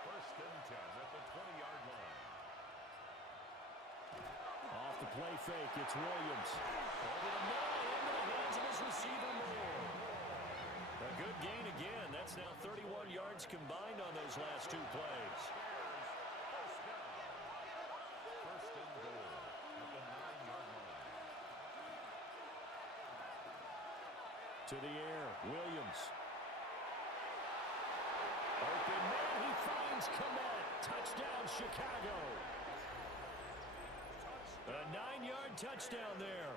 First and 10 at the 20-yard line. Off the play fake, it's Williams. Over the middle, into the hands of his receiver, Moore. A good gain again. That's now 31 yards combined on those last 2 plays. First and goal at the 9-yard line. To the air, Williams. Open man, he finds Kmet. Touchdown, Chicago. A 9-yard touchdown there.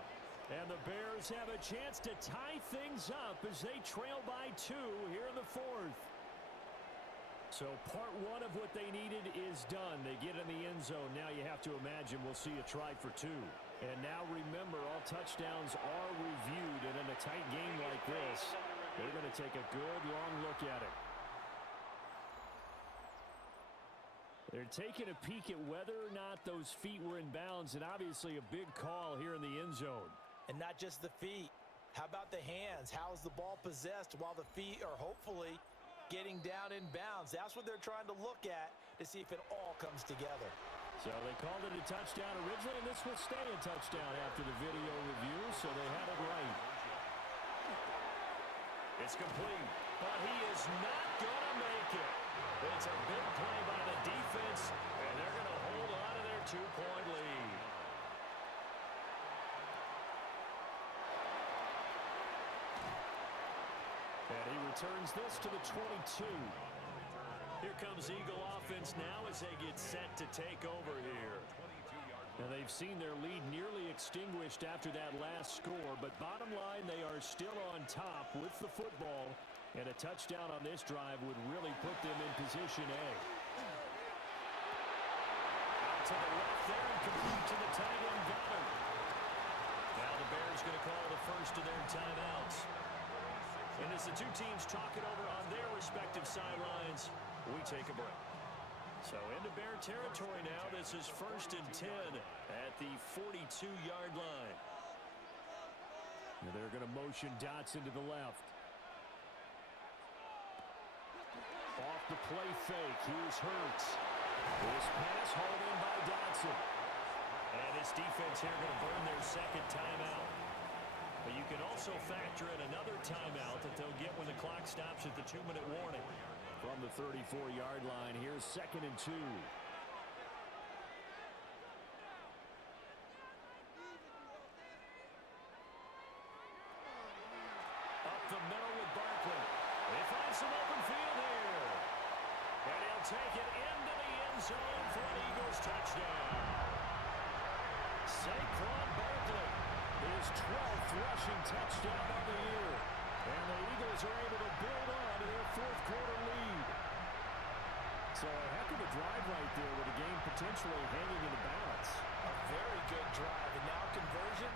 And the Bears have a chance to tie things up as they trail by 2 here in the 4th. So part 1 of what they needed is done. They get in the end zone. Now you have to imagine we'll see a try for 2. And now remember, all touchdowns are reviewed. And in a tight game like this, they're going to take a good long look at it. They're taking a peek at whether or not those feet were in bounds, and obviously a big call here in the end zone. And not just the feet. How about the hands? How is the ball possessed while the feet are hopefully getting down in bounds? That's what they're trying to look at to see if it all comes together. So they called it a touchdown originally, and this will stay a touchdown after the video review, so they had it right. It's complete, but he is not going to make it. It's a big play by the defense, and they're going to hold on to their 2-point lead. And he returns this to the 22. Here comes Eagle offense now as they get set to take over here. Now they've seen their lead nearly extinguished after that last score, but bottom line, they are still on top with the football, and a touchdown on this drive would really put them in position A. Out to the left there and complete to the tight end Gunner. Now the Bears going to call the first of their timeouts. And as the two teams talk it over on their respective sidelines, we take a break. So into Bear territory now. This is 1st and 10 at the 42-yard line. And they're going to motion dots into the left. Off the play fake. Here's Hurts. This pass hauled in by Dotson. And this defense here going to burn their second timeout. But you can also factor in another timeout that they'll get when the clock stops at the 2-minute warning. From the 34-yard line, here's 2nd and 2. Up the middle with Barkley. They find some open field here. And he'll take it into the end zone for an Eagles touchdown. Saquon Barkley, his 12th rushing touchdown of the year. And the Eagles are able to build on to their fourth-quarter lead. So a heck of a drive right there with the game potentially hanging in the balance. A very good drive, and now conversion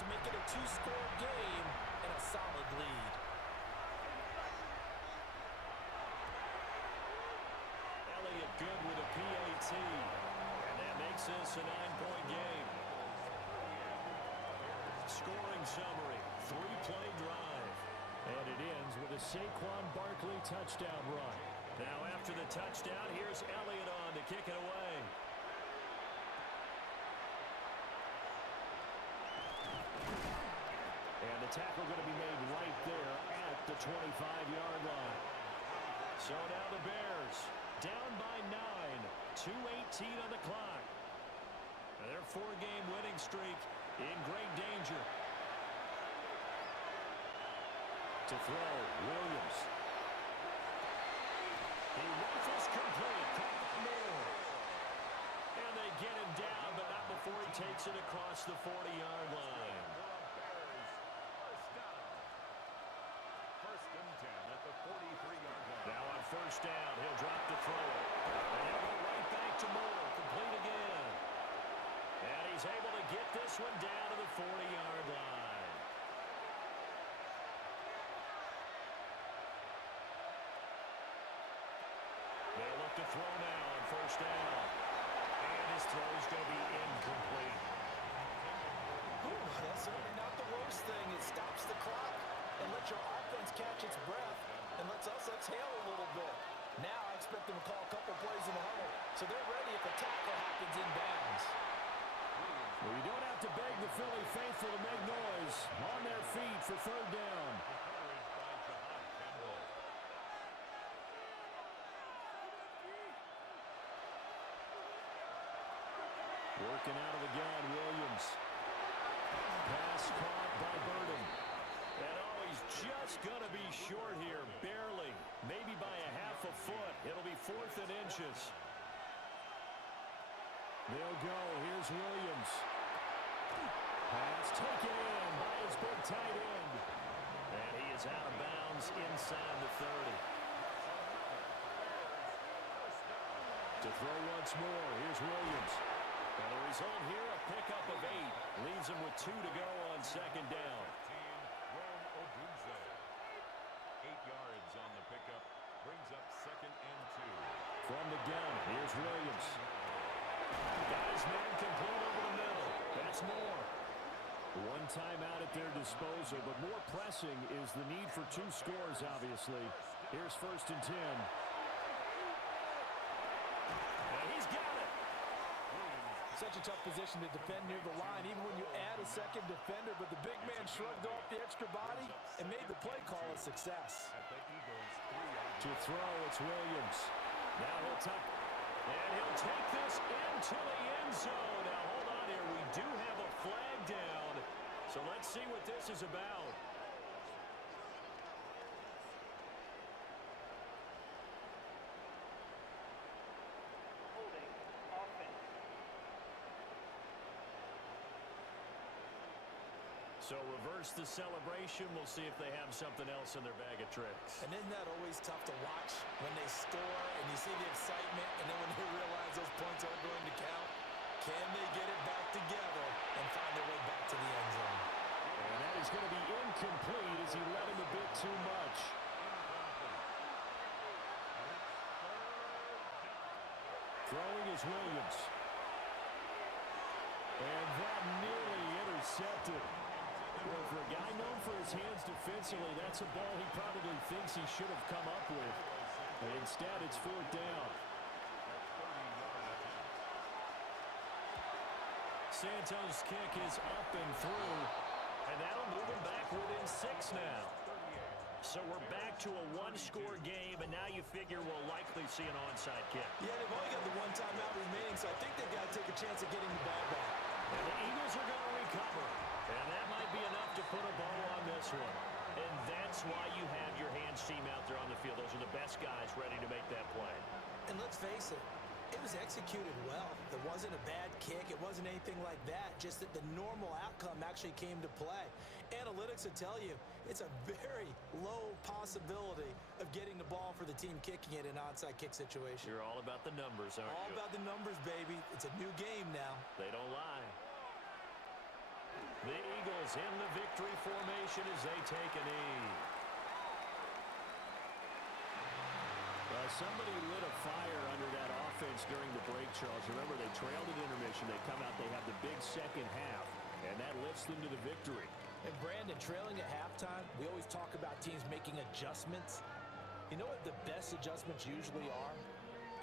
to make it a 2-score game and a solid lead. Elliott good with a PAT, and that makes this a 9-point game. Scoring summary, 3-play drive. And it ends with a Saquon Barkley touchdown run. Now after the touchdown, here's Elliott on to kick it away. And the tackle going to be made right there at the 25-yard line. So now the Bears down by 9, 2:18 on the clock. And their 4-game winning streak in great danger. To throw, Williams. He rifles complete. Caught by Moore. And they get him down, but not before he takes it across the 40-yard line. First and 10 at the 43-yard line. Now on first down, he'll drop to throw it. And he'll go right back to Moore. Complete again. And he's able to get this one down to the 40-yard line. They'll look to throw now on first down. And his throw's going to be incomplete. Ooh, that's certainly not the worst thing. It stops the clock and lets your offense catch its breath and lets us exhale a little bit. Now I expect them to call a couple plays in the huddle, so they're ready if a tackle happens in bounds. Well, you don't have to beg the Philly faithful to make noise. On their feet for third down. Working out of the gun, Williams. Pass caught by Burden. And oh, he's just going to be short here, barely. Maybe by a half a foot. It'll be 4th and inches. They'll go. Here's Williams. Pass taken in by his big tight end. And he is out of bounds inside the 30. To throw once more, here's Williams. And the result here, a pickup of 8. Leaves him with 2 to go on second down. 8 yards on the pickup. Brings up 2nd and 2. From the gun, here's Williams. Got his man complete over the middle. That's Moore. 1 one timeout at their disposal, but more pressing is the need for 2 scores, obviously. Here's 1st and 10. And he's got it. Such a tough position to defend near the line, even when you add a second defender, but the big man shrugged off the extra body and made the play call a success. To throw, it's Williams. Now he'll tuck, and he'll take this into the end zone. Now hold on here, we do have a flag down, so let's see what this is about. So reverse the celebration. We'll see if they have something else in their bag of tricks. And isn't that always tough to watch when they score and you see the excitement, and then when they realize those points aren't going to count? Can they get it back together and find their way back to the end zone? And that is going to be incomplete as he led him a bit too much. Throwing is Williams. And that nearly intercepted. Well, for a guy known for his hands defensively, that's a ball he probably thinks he should have come up with. But instead, it's 4th down. Santos' kick is up and through, and that'll move him back within 6 now. So we're back to a 1-score game, and now you figure we'll likely see an onside kick. Yeah, they've only got the 1 timeout remaining, so I think they've got to take a chance at getting the ball back. And the Eagles are going to recover. And that might be enough to put a bow on this one. And that's why you have your hands team out there on the field. Those are the best guys ready to make that play. And let's face it, it was executed well. It wasn't a bad kick. It wasn't anything like that. Just that the normal outcome actually came to play. Analytics will tell you it's a very low possibility of getting the ball for the team kicking it in an onside kick situation. You're all about the numbers, aren't you? All about the numbers, baby. It's a new game now. They don't lie. The Eagles in the victory formation as they take a knee. Somebody lit a fire under that offense during the break, Charles. Remember, they trailed at intermission. They come out, they have the big second half, and that lifts them to the victory. And Brandon, trailing at halftime, we always talk about teams making adjustments. You know what the best adjustments usually are?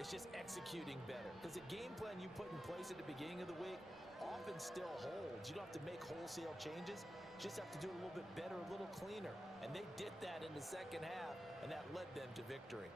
It's just executing better. Because the game plan you put in place at the beginning of the week often still holds. You don't have to make wholesale changes. You just have to do it a little bit better, a little cleaner. And they did that in the second half, and that led them to victory.